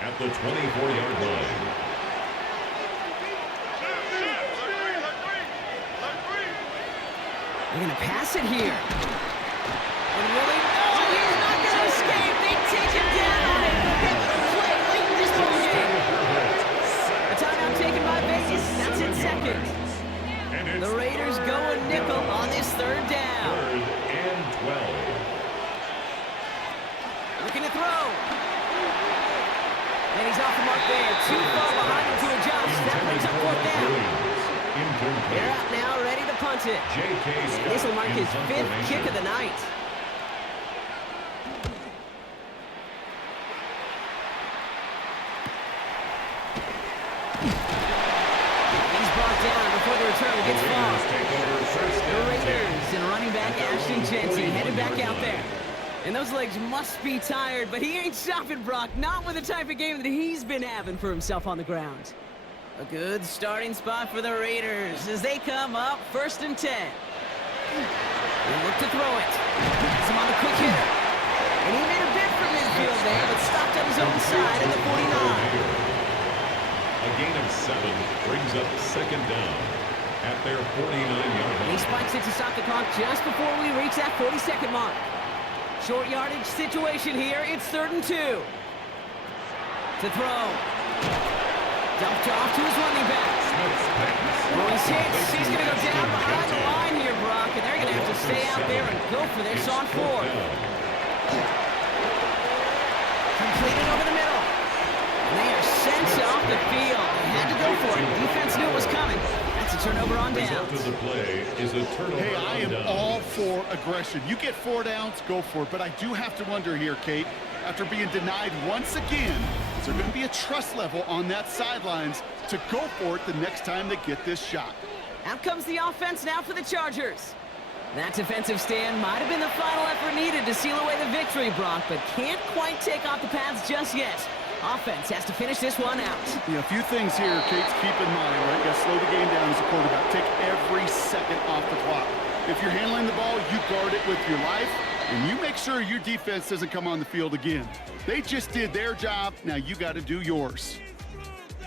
At the 24-yard line. They're going to pass it here. And really, oh, he's not going to escape. They take him down on it. Big play late in this ball game. A timeout taken by Vegas. That's in 2nd. The Raiders go a nickel on this 3rd down. 3rd and 12. Looking to throw. And he's off the mark there. Too far behind him to adjust. That brings up 4th down. They're out now, ready to punt it. And this will mark his 5th kick of the night. He's brought down before the return gets far. The Raiders and running back Ashton Jensen headed back out there. And those legs must be tired, but he ain't stopping, Brock. Not with the type of game that he's been having for himself on the ground. A good starting spot for the Raiders as they come up 1st and 10. They look to throw it. Has him on the quick hitter. And he made a bid for midfield there, but stopped on his own side at the 49. A gain of 7 brings up 2nd down at their 49-yard line. He spikes it to stop the clock just before we reach that 40-second mark. Short yardage situation here. It's 3rd and 2. To throw. Dumped off to his running back. Well, he's hit. He's going to go down behind the line here, Brock, and they're going to have to stay out there and go for this on 4th. Completed over the middle. And they are sent off the field. They had to go for it. Defense knew it was coming. That's a turnover on downs. Result of the play is a turnover. Hey, I am all for aggression. You get 4 downs, go for it. But I do have to wonder here, Kate, after being denied once again, is there going to be a trust level on that sidelines to go for it the next time they get this shot? Out comes the offense now for the Chargers. That defensive stand might have been the final effort needed to seal away the victory, Brock, but can't quite take off the pads just yet. Offense has to finish this one out. Yeah, a few things here, Kate, keep in mind, right? You got to slow the game down as a quarterback. Take every second off the clock. If you're handling the ball, you guard it with your life, and you make sure your defense doesn't come on the field again. They just did their job. Now you got to do yours.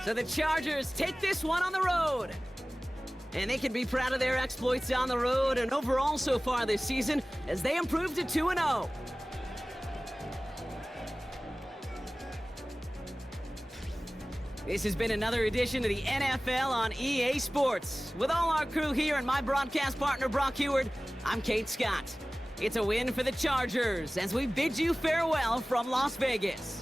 So the Chargers take this one on the road. And they can be proud of their exploits on the road and overall so far this season as they improved to 2-0. This has been another edition of the NFL on EA Sports. With all our crew here and my broadcast partner, Brock Heward, I'm Kate Scott. It's a win for the Chargers as we bid you farewell from Las Vegas.